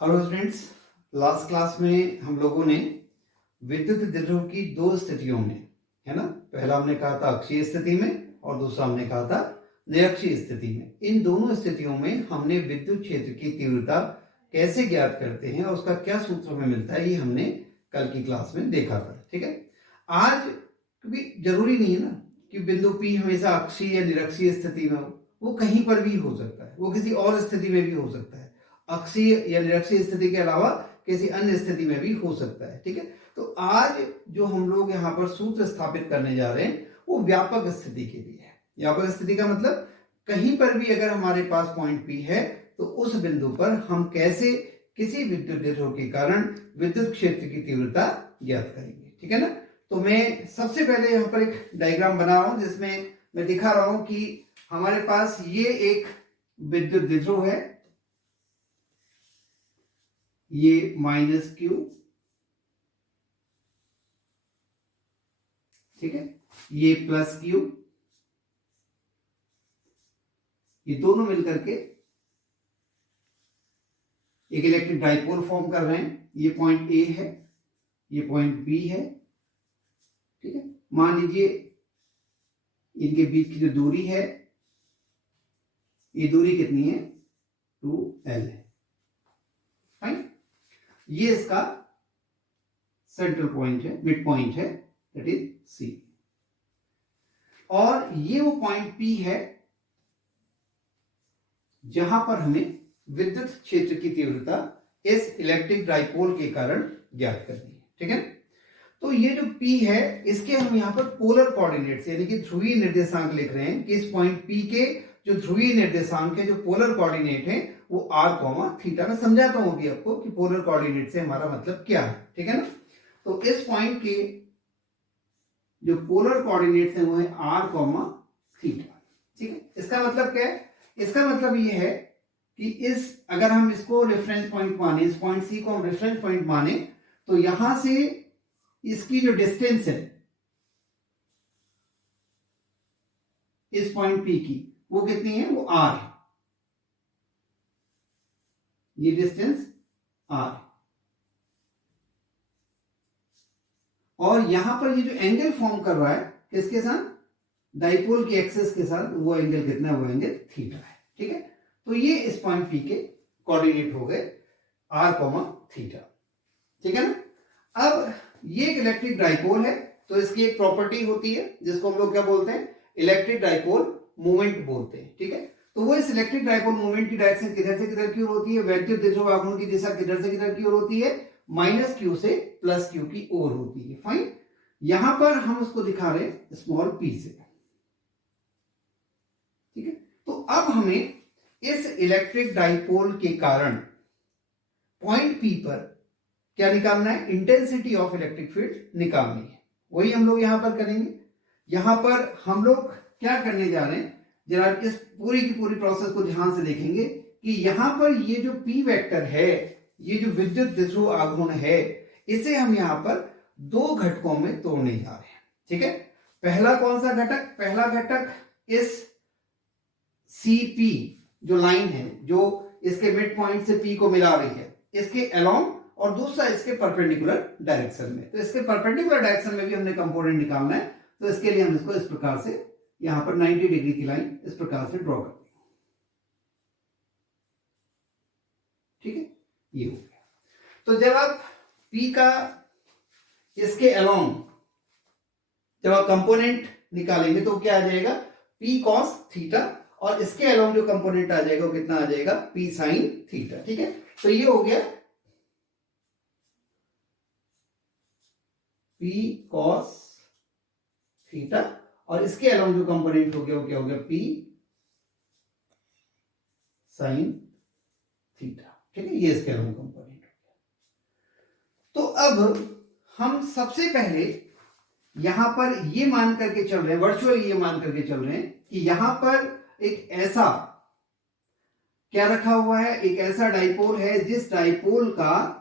Hello friends, last class में हम लोगों ने विद्युत द्विध्रुव की दो स्थितियों में, है ना, पहला हमने कहा था अक्षीय स्थिति में और दूसरा हमने कहा था निरक्षीय स्थिति में। इन दोनों स्थितियों में हमने विद्युत क्षेत्र की तीव्रता कैसे ज्ञात करते हैं और उसका क्या सूत्र हमें मिलता है, ये हमने कल की क्लास में देखा था। ठीक है, आज क्योंकि जरूरी नहीं है ना कि बिंदु P हमेशा अक्षीय या निरक्षीय स्थिति में हो, वो कहीं पर भी हो सकता है, वो किसी और स्थिति में भी हो सकता है, अक्षीय या निरक्षीय स्थिति के अलावा किसी अन्य स्थिति में भी हो सकता है। ठीक है, तो आज जो हम लोग यहाँ पर सूत्र स्थापित करने जा रहे हैं वो व्यापक स्थिति के लिए है। व्यापक स्थिति का मतलब कहीं पर भी अगर हमारे पास पॉइंट P है तो उस बिंदु पर हम कैसे किसी विद्युत द्विध्रुव के कारण विद्युत क्षेत्र की तीव्रता ज्ञात करेंगे। ठीक है ना, तो मैं सबसे पहले यहाँ पर एक डायग्राम बना रहा हूं जिसमें मैं दिखा रहा हूं कि हमारे पास ये एक विद्युत द्विध्रुव है, ये -q, ठीक है, ये +q, ये दोनों मिलकर के एक इलेक्ट्रिक डाइपोल फॉर्म कर रहे हैं। ये पॉइंट A है, ये पॉइंट B है। ठीक है, मान लीजिए इनके बीच की जो दूरी है, ये दूरी कितनी है, 2L है। फाइन, ये इसका सेंट्रल पॉइंट है, मिड पॉइंट है, दैट इज C। और ये वो पॉइंट P है जहां पर हमें विद्युत क्षेत्र की तीव्रता इस इलेक्ट्रिक डाइपोल के कारण ज्ञात करनी है। ठीक है, तो ये जो P है इसके हम यहां पर पोलर कोऑर्डिनेट्स यानी कि ध्रुवीय निर्देशांक लिख रहे हैं कि इस पॉइंट P के जो ध्रुवीय निर्देशांक है, जो पोलर कोऑर्डिनेट है, वो r, मैं समझाता हूं अभी आपको कि पोलर कोऑर्डिनेट से हमारा मतलब क्या है। ठीक है ना, तो इस पॉइंट के जो पोलर कोऑर्डिनेट्स हैं वो है r, थीटा। ठीक है, इसका मतलब क्या है, इसका मतलब ये है कि अगर हम इसको रेफरेंस पॉइंट माने, इस पॉइंट C को हम रेफरेंस पॉइंट माने, तो यहां से इसकी जो डिस्टेंस है इस पॉइंट P की, वो कितनी है, वो r है, ये डिस्टेंस r। और यहां पर ये जो एंगल फॉर्म कर रहा है किसके साथ, डाइपोल की एक्सिस के साथ, वो एंगल कितना है, वो एंगल थीटा है। ठीक है, तो ये इस पॉइंट P के कोऑर्डिनेट हो गए r, थीटा। ठीक है ना, अब ये एक इलेक्ट्रिक डाइपोल है, तो इसकी एक प्रॉपर्टी होती है जिसको हम लोग क्या बोलते हैं, इलेक्ट्रिक डाइपोल मोमेंट बोलते हैं। ठीक है, तो वो इस इलेक्ट्रिक डाइपोल मोमेंट की डायरेक्शन किधर से किधर की ओर होती है, विद्युत द्विध्रुव आघूर्ण की दिशा किधर से किधर की ओर होती है, -q से +q की ओर होती है। फाइन, यहां पर हम उसको दिखा रहे हैं स्मॉल p से। ठीक है, तो अब हमें इस इलेक्ट्रिक डाइपोल के कारण पॉइंट P पर क्या निकालना है, इंटेंसिटी ऑफ इलेक्ट्रिक फील्ड निकालनी है। वही हम लोग यहां पर करेंगे। यहां पर हम लोग क्या करने जा रहे हैं, जरा इस पूरी की पूरी प्रोसेस को ध्यान से देखेंगे कि यहां पर ये जो P वेक्टर है, ये जो विद्युत द्विध्रुव आघूर्ण है, इसे हम यहां पर दो घटकों में तोड़ने जा रहे हैं। ठीक है, पहला कौन सा घटक, पहला घटक इस CP जो लाइन है जो इसके मिड पॉइंट से P को मिला रही है, इसके अलोंग, और दूसरा इसके परपेंडिकुलर डायरेक्शन में। तो इसके परपेंडिकुलर डायरेक्शन में भी हमने कंपोनेंट निकालना है, तो इसके लिए हम इसको इस प्रकार से यहां पर 90 डिग्री की लाइन इस प्रकार से ड्रॉ करते हैं। ठीक है, ये हो गया। तो जब आप P का इसके अलोंग जब आप कंपोनेंट निकालेंगे तो क्या आ जाएगा, P cos थीटा, और इसके अलोंग जो कंपोनेंट आ जाएगा वो कितना आ जाएगा, P sin थीटा। ठीक है, तो ये हो गया P cos थीटा, और इसके अलोंग जो कंपोनेंट हो गया वो क्या हो गया, P sin थीटा। ठीक है, ये इसके अलोंग कंपोनेंट हो गया। तो अब हम सबसे पहले यहां पर ये मान करके चल रहे हैं, वर्चुअल ये मान करके चल रहे हैं कि यहां पर एक ऐसा क्या रखा हुआ है, एक ऐसा डाइपोल है जिस डाइपोल का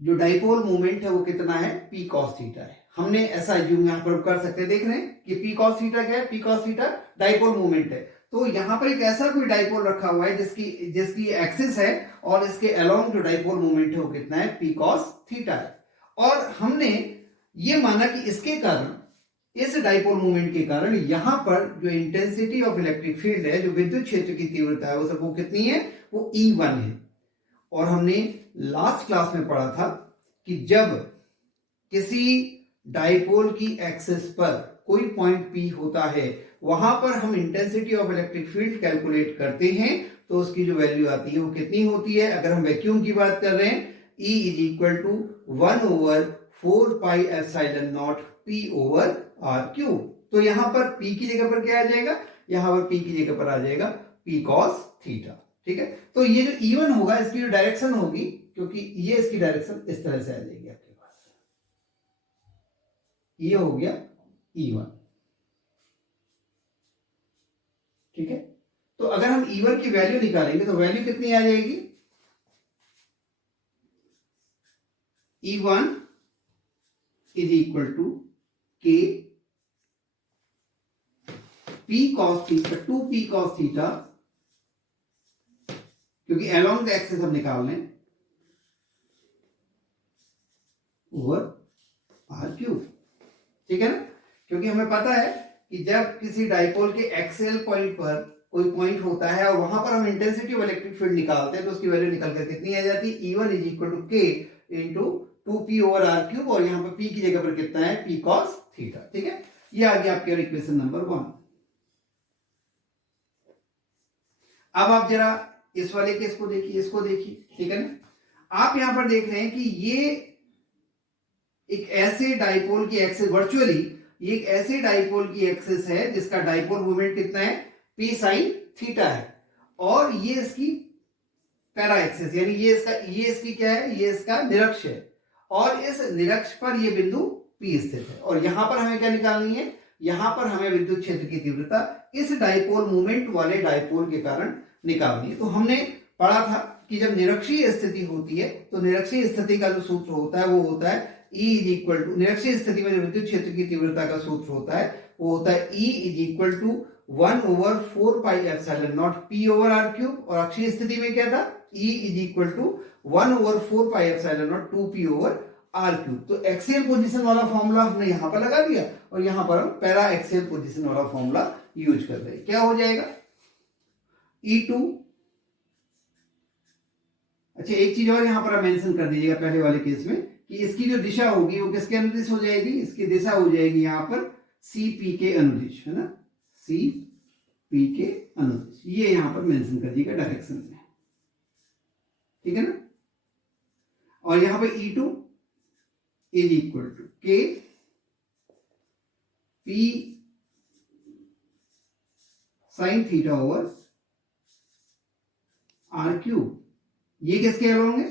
जो डाइपोल मोमेंट है वो कितना है, P cos थीटा है। हमने ऐसा यूं यहां पर कर सकते हैं, देख रहे हैं कि P cos थीटा क्या है, P cos theta dipole moment है। तो यहां पर एक ऐसा कोई डाइपोल रखा हुआ है जिसकी एक्सिस है और इसके अलोंग जो डाइपोल मोमेंट है वो कितना है, p cos थीटा है। और हमने ये माना कि इसके कारण, इस डाइपोल मोमेंट के कारण यहां पर जो इंटेंसिटी ऑफ इलेक्ट्रिक फील्ड है, जो विद्युत क्षेत्र की तीव्रता है, वो कितनी है, वो E1 है। और हमने लास्ट क्लास में पढ़ा था कि जब किसी डाइपोल की एक्सिस पर कोई पॉइंट P होता है, वहां पर हम intensity of electric field calculate करते हैं, तो उसकी जो वैल्यू आती है वो कितनी होती है। अगर हम वैक्यूम की बात कर रहे हैं, E is equal to 1/4 pi epsilon not P over R cube. तो यहां पर P की जगह पर क्या आ जाएगा, यहां पर P की जगह पर आ जाएगा P cos थीटा। ठीक है, तो ये जो E1 होगा, इसकी जो डायरेक्शन होगी, क्योंकि ये इसकी डायरेक्शन इस तरह से आ जाएगी आपके पास, ये हो गया E1। ठीक है, तो अगर हम E1 की वैल्यू निकालेंगे तो वैल्यू कितनी आ जाएगी, E1 is equal to K P cos theta, 2P cos theta, क्योंकि अलोंग द एक्सिस हम निकाल लें, ओवर आर क्यूब। ठीक है ना, क्योंकि हमें पता है कि जब किसी डाइपोल के एक्सियल पॉइंट पर कोई पॉइंट होता है और वहां पर हम इंटेंसिटी ऑफ इलेक्ट्रिक फील्ड निकालते हैं, तो उसकी वैल्यू निकल कर कितनी आ जाती है, E1 is equal to K into 2P over R cube, और यहां पर P की जगह पर कितना है, P cos थीटा। ठीक है, ये आ गया आपके इक्वेशन नंबर 1। अब आप जरा इस वाले केस को देखिए, इसको देखिए। ठीक है ना, आप यहां पर देख रहे हैं कि ये एक ऐसे डाइपोल की एक्सिस, वर्चुअली ये एक ऐसे डाइपोल की एक्सिस है जिसका डाइपोल मोमेंट कितना है, P sin थीटा है, और ये इसकी पैरा एक्सिस, यानी ये इसकी क्या है, ये इसका निरक्ष है, और इस निरक्ष पर ये बिंदु P स्थित है। और यहां पर हमें क्या निकालनी है, यहां पर हमें विद्युत क्षेत्र की तीव्रता इस डाइपोल मोमेंट वाले डाइपोल के कारण निकालनी है। तो हमने पढ़ा था कि जब निरक्षीय स्थिति होती है, तो निरक्षीय स्थिति का जो सूत्र होता है वो होता है E इज इक्वल टू, निरक्षीय स्थिति में जो विद्युत क्षेत्र की तीव्रता का सूत्र होता है वो होता है E is equal to 1/4 pi epsilon not P over R cube, और अक्षीय स्थिति में क्या था, E is equal to 1/4 pi epsilon not 2P over R cube. तो एक्सियल पोजीशन वाला फॉर्मूला हमने यहां पर लगा दिया, और यहां पर हम पैरा एक्सियल पोजीशन वाला फॉर्मूला यूज कर रहे हैं। क्या हो जाएगा, E2, अच्छा एक चीज और यहां पर आप मेंशन कर दीजिएगा पहले वाले केस में, कि इसकी जो दिशा होगी वो किसके अनुदिश हो जाएगी, इसकी दिशा हो जाएगी यहां पर CP के अनुदिश, है ना, CP के अनुदिश, ये यहां पर मेंशन कर दीजिएगा डायरेक्शन में। ठीक है ना, और यहां पर E2 is equal to K P sin theta over R cube, ये किसके अलोंग है।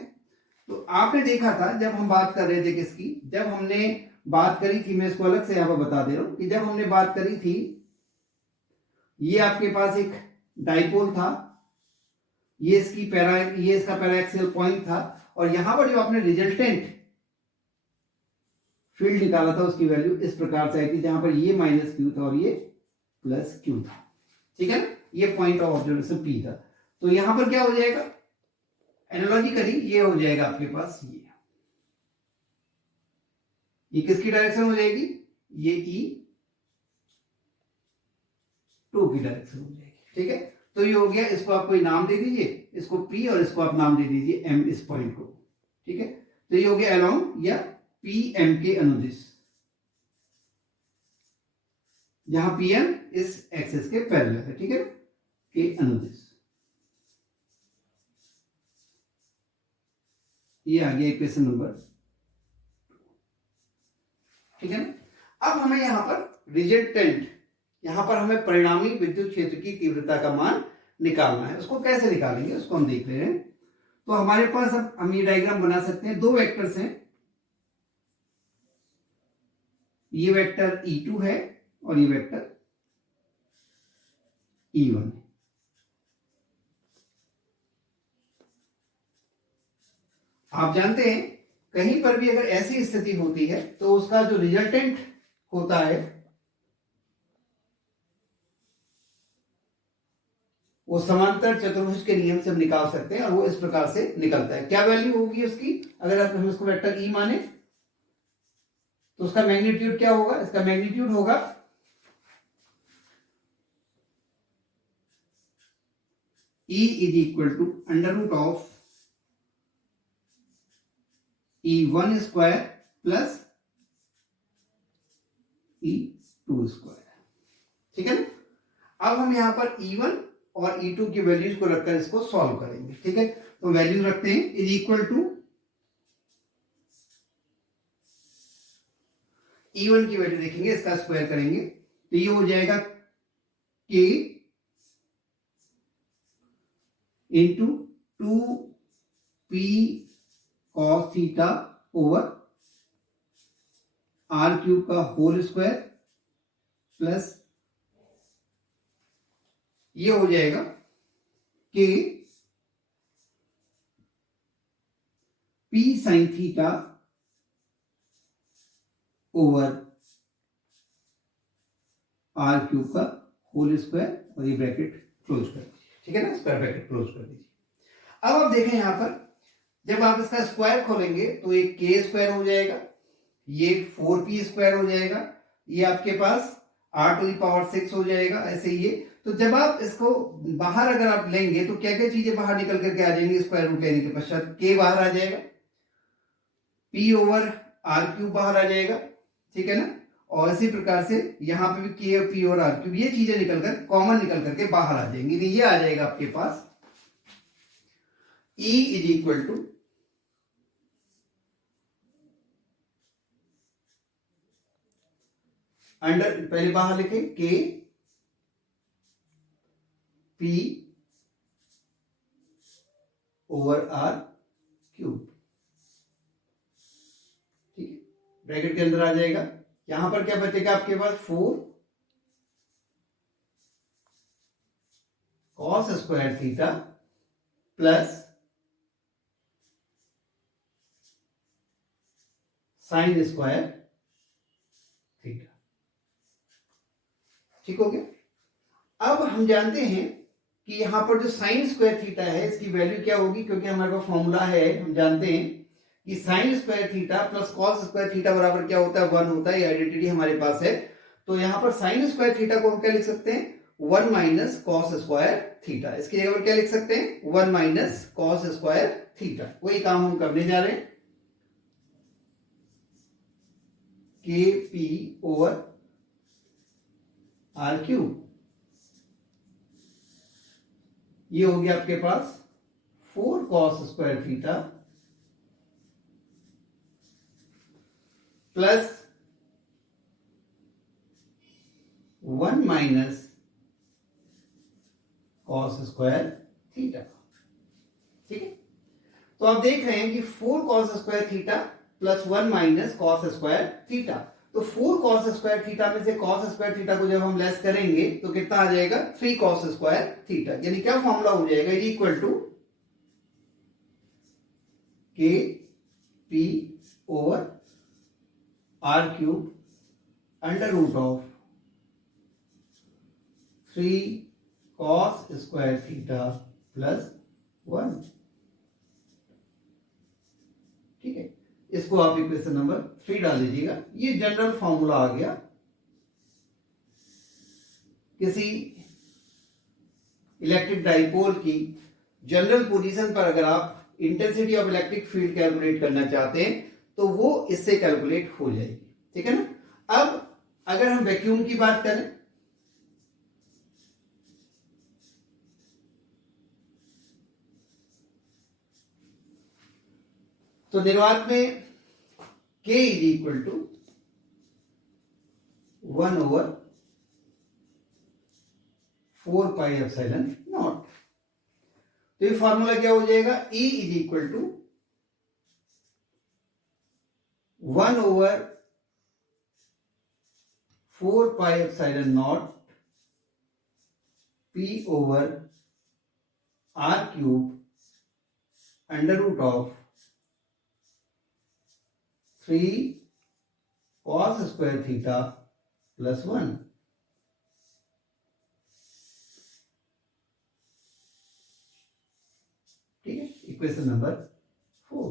तो आपने देखा था जब हम बात कर रहे थे किसकी, जब हमने बात करी थी, मैं इसको अलग से यहां पर बता दे रहा हूं कि जब हमने बात करी थी, ये आपके पास एक डाइपोल था, ये इसका पैराएक्सियल पॉइंट था, और यहां पर जो आपने रिजल्टेंट फील्ड निकाला था उसकी वैल्यू इस प्रकार से आई थी, जहां पर ये माइनस क्यू था और ये प्लस क्यू था। ठीक है, ये पॉइंट ऑफ ऑब्जर्वेशन P था। तो यहां पर क्या हो जाएगा, एनालॉजिकली ये हो जाएगा आपके पास, ये किसकी डायरेक्शन हो जाएगी, ये E2 की डायरेक्शन हो जाएगी। ठीक है, तो ये हो गया, इसको आप कोई नाम दे दीजिए, इसको P और इसको आप नाम दे दीजिए M, इस पॉइंट को। ठीक है, तो ये हो गया अलोंग या PM के अनुदिश, जहां PM इस एक्सिस के पैरेलल है। ठीक है, के अनुदिश, ये आ गया इक्वेशन नंबर। ठीक है ना, अब हमें यहां पर रिजल्टेंट, यहां पर हमें परिणामी विद्युत क्षेत्र की तीव्रता का मान निकालना है। उसको कैसे निकालेंगे उसको हम देख रहे हैं। तो हमारे पास अब हम ये डायग्राम बना सकते हैं, दो वेक्टर्स हैं, ये वेक्टर E2 है और ये वेक्टर E1 है। आप जानते हैं कहीं पर भी अगर ऐसी स्थिति होती है तो उसका जो रिजल्टेंट होता है वो समांतर चतुर्भुज के नियम से हम निकाल सकते हैं और वो इस प्रकार से निकलता है। क्या वैल्यू होगी उसकी, अगर हम इसको वेक्टर ई माने तो उसका मैग्नीट्यूड क्या होगा, इसका मैग्नीट्यूड होगा E is equal to under root of E1 square plus E2 square. ठीक है ना। अब हम यहां पर E1 और E2 की वैल्यूज को रखकर इसको सॉल्व करेंगे। ठीक है, तो वैल्यूज रखते हैं इज इक्वल टू E1 की वैल्यू देखेंगे, इसका स्क्वायर करेंगे तो ये हो जाएगा K into 2P cos theta over R cube का होल स्क्वायर प्लस ये हो जाएगा K P sin theta over R cube का होल स्क्वायर और ये ब्रैकेट क्लोज कर दीजिए। ठीक है ना, स्क्वायर ब्रैकेट क्लोज कर दीजिए। अब आप देखें यहां पर जब आप इसका स्क्वायर खोलेंगे तो एक K स्क्वायर हो जाएगा, ये 4P स्क्वायर हो जाएगा, ये आपके पास R⁴ हो जाएगा, ऐसे ये। तो जब आप इसको बाहर अगर आप लेंगे तो क्या क्या चीजें बाहर निकल करके आ जाएंगी, स्क्वायर रूट लेने के पश्चात K बाहर आ जाएगा, P ओवर R³ बाहर आ जाएगा। ठीक है ना, और इसी प्रकार से यहां पे भी K और P और R³ ये चीजें निकलकर कॉमन निकल करके बाहर आ जाएंगी। तो ये आ जाएगा आपके पास E is equal to under, पहले बाहर लिखे K P ओवर R³। ठीक है, ब्रैकेट के अंदर आ जाएगा। यहां पर क्या बचेगा आपके पास 4 cos square theta plus sine square theta. ठीक हो गया। अब हम जानते हैं कि यहां पर जो साइन स्क्वायर थीटा है इसकी वैल्यू क्या होगी, क्योंकि हमारे पास फॉर्मूला है, हम जानते हैं कि sine square theta plus cos square theta बराबर क्या होता है, 1 होता है। ये आइडेंटिटी हमारे पास है। तो यहां पर साइन स्क्वायर थीटा को हम क्या लिख सकते हैं, 1 माइनस कॉस स्क्वायर थीटा। इसकी जगह पर क्या लिख सकते हैं, 1 माइनस कॉस स्क्वायर थीटा। वही काम हम करने जा रहे हैं, के पी ओवर R³ ये हो गया आपके पास 4 cos square theta plus 1 minus cos square theta. ठीक है, तो आप देख रहे हैं कि 4 cos square theta plus 1 minus cos square theta. तो 4 cos स्क्वायर थीटा में से cos स्क्वायर थीटा को जब हम लेस करेंगे तो कितना आ जाएगा, 3 cos स्क्वायर थीटा। यानी क्या फॉर्मूला हो जाएगा, equal to K P over R³ under root of 3 cos square theta plus 1। ठीक है, इसको आप इक्वेशन नंबर 3 डाल दीजिएगा। ये जनरल फॉर्मूला आ गया। किसी इलेक्ट्रिक डाइपोल की जनरल पोजीशन पर अगर आप intensity of electric field calculate करना चाहते हैं तो वो इससे कैलकुलेट हो जाएगी। ठीक है ना। अब अगर हम वैक्यूम की बात करें तो निर्वात में K इज इक्वल टू 1 ओवर 4 पाई एप्सिलॉन नॉट। तो ये फॉर्मूला क्या हो जाएगा, E इज इक्वल टू 1 ओवर 4 pi epsilon not P over R³ under root of 3 cos square theta plus 1। Equation number 4।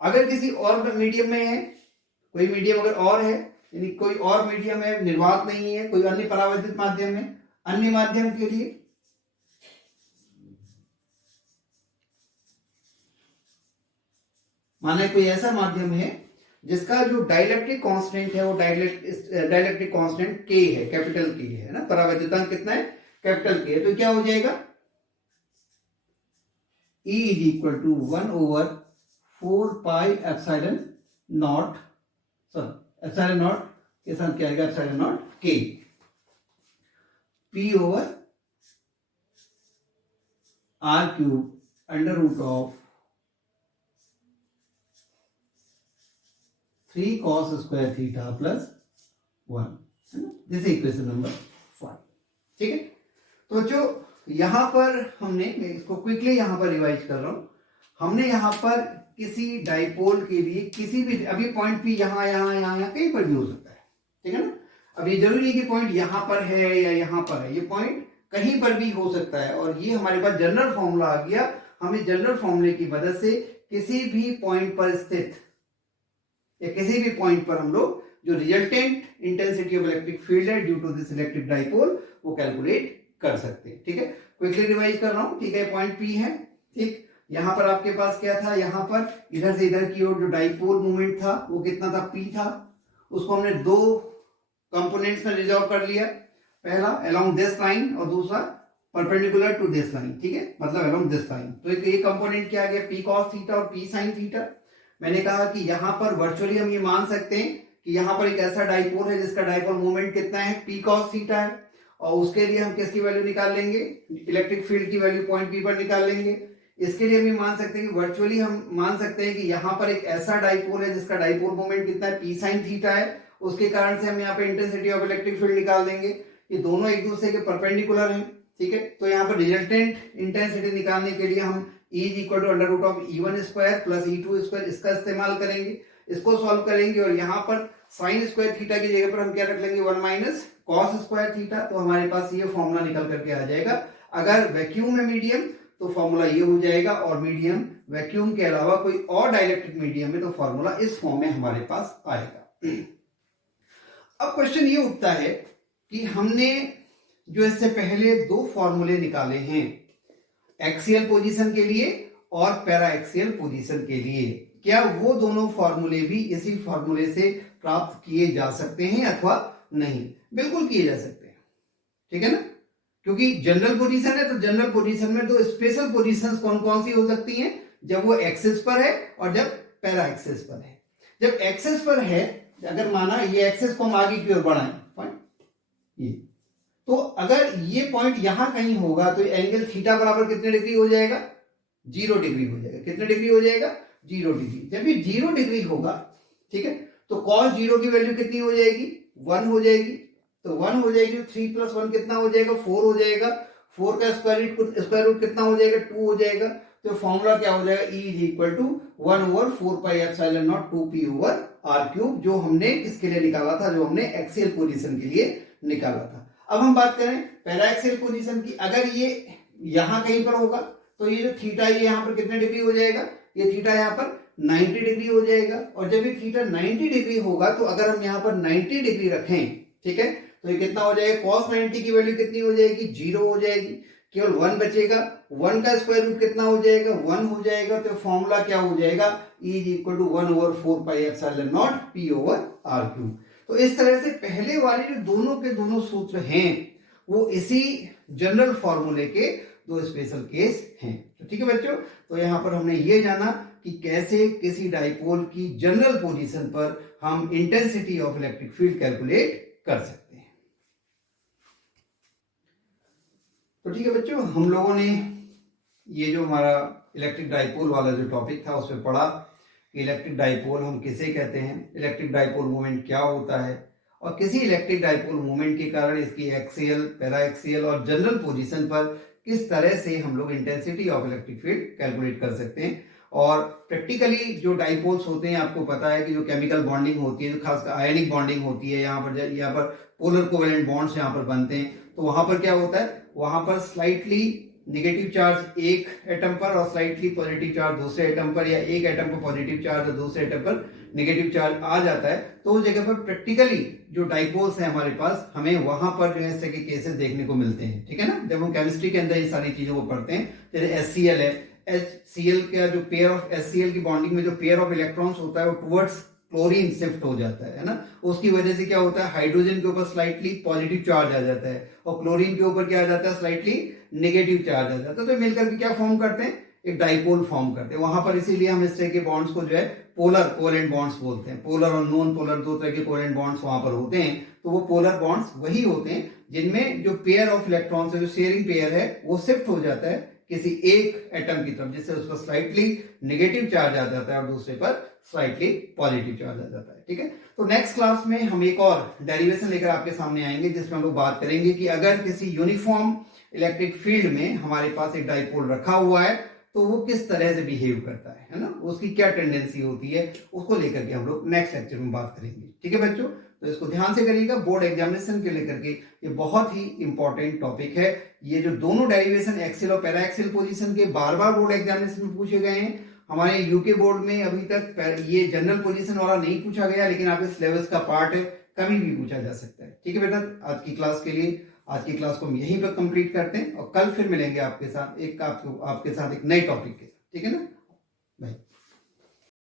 अगर किसी और मीडियम में है, कोई मीडियम अगर और है, यानी कोई और मीडियम है, निर्वात नहीं है, कोई अन्य परावर्तित माध्यम है, अन्य माध्यम के लिए माने कोई ऐसा माध्यम है जिसका जो डाइलेक्ट्रिक कांस्टेंट है वो डाइलेक्ट्रिक कांस्टेंट के है, कैपिटल के है ना, परावर्तितांक कितना है, कैपिटल के है, तो क्या हो जाएगा E is equal to 1/4πε0, sorry ε0 के साथ क्या आएगा, ε0 के P/r³ √3 cos square theta plus 1, है ना, दिस इक्वेशन नंबर 5। ठीक है, तो जो यहां पर हमने, मैं इसको क्विकली यहां पर रिवाइज कर रहा हूं, हमने यहां पर किसी डाइपोल के लिए किसी भी, अभी पॉइंट P यहां कहीं पर भी हो सकता है, ठीक है ना। अब ये जरूरी नहीं कि पॉइंट यहां पर है या यहां पर है, ये पॉइंट कहीं पर भी हो सकता है, और ये हमारे पास जनरल फॉर्मूला आ गया। हमें जनरल फॉर्मूले की मदद से किसी भी पॉइंट पर स्थित या किसी भी पॉइंट पर हम लोग जो resultant intensity of electric field है due to this electric dipole वो कैलकुलेट कर सकते हैं। ठीक है, क्विकली रिवाइज कर रहा हूं। ठीक है, पॉइंट P है, ठीक, यहां पर आपके पास क्या था, यहां पर इधर से इधर की ओर जो डाइपोल मूवमेंट था वो कितना था, P था। उसको हमने दो कंपोनेंट्स में रिजॉल्व कर लिया, पहला अलोंग दिस लाइन और दूसरा परपेंडिकुलर टू दिस लाइन। ठीक है, मतलब अलोंग दिस लाइन। तो ये कंपोनेंट क्या आ गया, P cos थीटा और P sin थीटा। मैंने कहा कि यहां पर वर्चुअली हम ये मान सकते हैं कि यहां पर एक ऐसा डाइपोल है जिसका डाइपोल मोमेंट कितना है, P cos थीटा है, और उसके लिए हम किसकी वैल्यू निकाल लेंगे, इलेक्ट्रिक फील्ड की वैल्यू पॉइंट P पर निकाल लेंगे। इसके लिए हम ये मान सकते हैं कि वर्चुअली हम मान सकते हैं कि यहां पर एक ऐसा डाइपोल है जिसका डाइपोल मोमेंट कितना है, P sin थीटा है, उसके कारण से हम यहाँ पे इंटेंसिटी ऑफ इलेक्ट्रिक फील्ड निकाल देंगे। ये दोनों एक दूसरे के परपेंडिकुलर हैं। ठीक है, तो यहाँ पर रिजल्टेंट इंटेंसिटी निकालने के लिए हम E is equal to √E1² plus E2² इसका इस्तेमाल करेंगे, इसको सॉल्व करेंगे, और यहाँ पर साइन स्क्वायर थीटा की जगह पर हम क्या रख लेंगे, 1 माइनस कॉस स्क्वायर थीटा। तो हमारे पास ये फॉर्मूला निकल करके आ जाएगा। अगर वैक्यूम में मीडियम तो फॉर्मूला ये हो जाएगा, और मीडियम वैक्यूम के अलावा कोई और डाइलेक्ट्रिक मीडियम में तो फॉर्मूला इस फॉर्म में हमारे पास आएगा। अब क्वेश्चन ये उठता है कि हमने जो इससे पहले दो फॉर्मूले निकाले हैं, एक्सियल पोजीशन के लिए और पैरा एक्सियल पोजीशन के लिए, क्या वो दोनों फॉर्मूले भी इसी फॉर्मूले से प्राप्त किए जा सकते हैं अथवा नहीं? बिल्कुल किए जा सकते हैं, ठीक है ना, क्योंकि जनरल पोजीशन है, तो जनरल पोजीशन में दो स्पेशल पोजीशंस कौन कौन सी हो सकती हैं, जब वो एक्सिस पर है और जब पैरा एक्सिस पर है। जब एक्सिस पर है, अगर माना ये एक्सिस को हम आगे की ओर बढ़ाएं, पॉइंट ये, तो अगर ये पॉइंट यहां कहीं होगा तो एंगल थीटा बराबर कितने डिग्री हो जाएगा, 0 डिग्री हो जाएगा। कितने डिग्री हो जाएगा, 0 डिग्री। जब ये 0 डिग्री होगा, ठीक है, तो cos 0 की वैल्यू कितनी हो जाएगी, 1 हो जाएगी। तो 1 हो जाएगी, 3 + 1 कितना हो जाएगा, 4 हो जाएगा। 4 का स्क्वायर रूट कितना हो जाएगा, 2 हो जाएगा। तो फॉर्मूला क्या हो जाएगा, E is equal to 1/4πε0 2p/r³, जो हमने किसके लिए निकाला था, जो हमने एक्सियल पोजीशन के लिए निकाला था। अब हम बात करें पैरा एक्सियल पोजीशन की। अगर ये यहां कहीं पर होगा तो ये जो थीटा है यहां पर कितने डिग्री हो जाएगा, ये थीटा यहां पर 90 डिग्री हो जाएगा। और जब ये थीटा 90 डिग्री होगा तो अगर हम यहां पर 90 डिग्री रखें, ठीक है, तो ये कितना हो जाएगा, cos 90 की वैल्यू कितनी हो जाएगी, 0 हो जाएगी। केवल 1 बचेगा। 1 का स्क्वायर रूट कितना हो जाएगा, 1 हो जाएगा। तो फॉर्मूला क्या हो जाएगा, E is equal to 1/4πε0 p/r³। तो इस तरह से पहले वाले जो दोनों के दोनों सूत्र हैं वो इसी जनरल फॉर्मूले के दो स्पेशल केस हैं। तो ठीक है बच्चों, तो यहां पर हमने ये जाना कि कैसे किसी डाइपोल की जनरल पोजीशन पर हम intensity of electric field calculate कर सकते हैं। तो ठीक है बच्चों, हम लोगों ने ये जो हमारा इलेक्ट्रिक डाइपोल वाला जो टॉपिक था उसमें पढ़ा कि इलेक्ट्रिक डाइपोल हम किसे कहते हैं, इलेक्ट्रिक डाइपोल मूवमेंट क्या होता है, और किसी इलेक्ट्रिक डाइपोल मूवमेंट के कारण इसकी एक्सियल, पैरा एक्सियल और जनरल पोजीशन पर किस तरह से हम लोग intensity of electric field calculate कर सकते हैं। और प्रैक्टिकली जो डाइपोल्स होते हैं, आपको पता है कि जो केमिकल बॉन्डिंग होती है, जो खासकर आयनिक बॉन्डिंग होती है, यहाँ पर पोलर कोवेलेंट बॉन्ड्स यहाँ पर बनते हैं, तो वहां पर क्या होता है, वहां पर स्लाइटली नेगेटिव चार्ज एक एटम पर और स्लाइटली पॉजिटिव चार्ज दूसरे एटम पर, या एक एटम पर पॉजिटिव चार्ज और दूसरे एटम पर नेगेटिव चार्ज आ जाता है, तो उस जगह पर प्रैक्टिकली जो डाइपोल्स है हमारे पास, हमें वहां पर जो है इस तरह के केसेस देखने को मिलते हैं। ठीक है ना, जब हम केमिस्ट्री के अंदर ये सारी चीजों को पढ़ते हैं, जैसे HCl है, HCl का जो पेयर ऑफ HCl की बॉन्डिंग में जो पेयर ऑफ इलेक्ट्रॉन्स होता है वो टुवर्ड्स क्लोरीन शिफ्ट हो जाता है ना, उसकी वजह से क्या होता है, हाइड्रोजन के ऊपर स्लाइटली पॉजिटिव चार्ज आ जाता है और क्लोरीन के ऊपर क्या आ जाता है, स्लाइटली नेगेटिव चार्ज आ जाता है। तो मिलकर के क्या फॉर्म करते हैं, एक डाइपोल फॉर्म करते हैं वहां पर। इसीलिए हम इस तरह के बॉन्ड्स को जो है पोलर कोवेलेंट बॉन्ड्स बोलते हैं। पोलर और नॉन पोलर दो तरह के कोवेलेंट बॉन्ड्स वहां पर होते हैं। तो वो पोलर बॉन्ड्स वही होते हैं जिनमें जो पेयर ऑफ इलेक्ट्रॉन्स है, जो शेयरिंग पेयर है, वो शिफ्ट हो जाता है किसी एक एटम की तरफ, जिससे उस पर स्लाइटली नेगेटिव चार्ज आ जाता है और दूसरे पर स्लाइटली पॉजिटिव चार्ज आ जाता है। ठीक है, तो नेक्स्ट क्लास में हम एक और डेरिवेशन लेकर आपके सामने आएंगे, जिसमें हम लोग बात करेंगे कि अगर किसी यूनिफॉर्म इलेक्ट्रिक फील्ड में हमारे पास एक डाइपोल रखा हुआ है तो वो किस तरह से बिहेव करता है ना, उसकी क्या टेंडेंसी होती है, उसको लेकर के हम लोग नेक्स्ट लेक्चर में बात करेंगे। ठीक है बच्चों, तो इसको ध्यान से करिएगा, बोर्ड एग्जामिनेशन के लेकर के ये बहुत ही इंपॉर्टेंट टॉपिक है। ये जो दोनों डेरिवेशन एक्सियल और पैरा एक्सियल पोजीशन के बार बार बोर्ड एग्जामिनेशन में पूछे गए हैं। हमारे यूके बोर्ड में अभी तक ये जनरल पोजीशन वाला नहीं पूछा गया, लेकिन आपके सिलेबस का पार्ट है, कभी भी पूछा जा सकता है। ठीक है बेटा, आज की क्लास के लिए, आज की क्लास को हम यहीं पर कंप्लीट करते हैं और कल फिर मिलेंगे आपके साथ एक आपके साथ एक नए टॉपिक के साथ। ठीक है ना, बाय।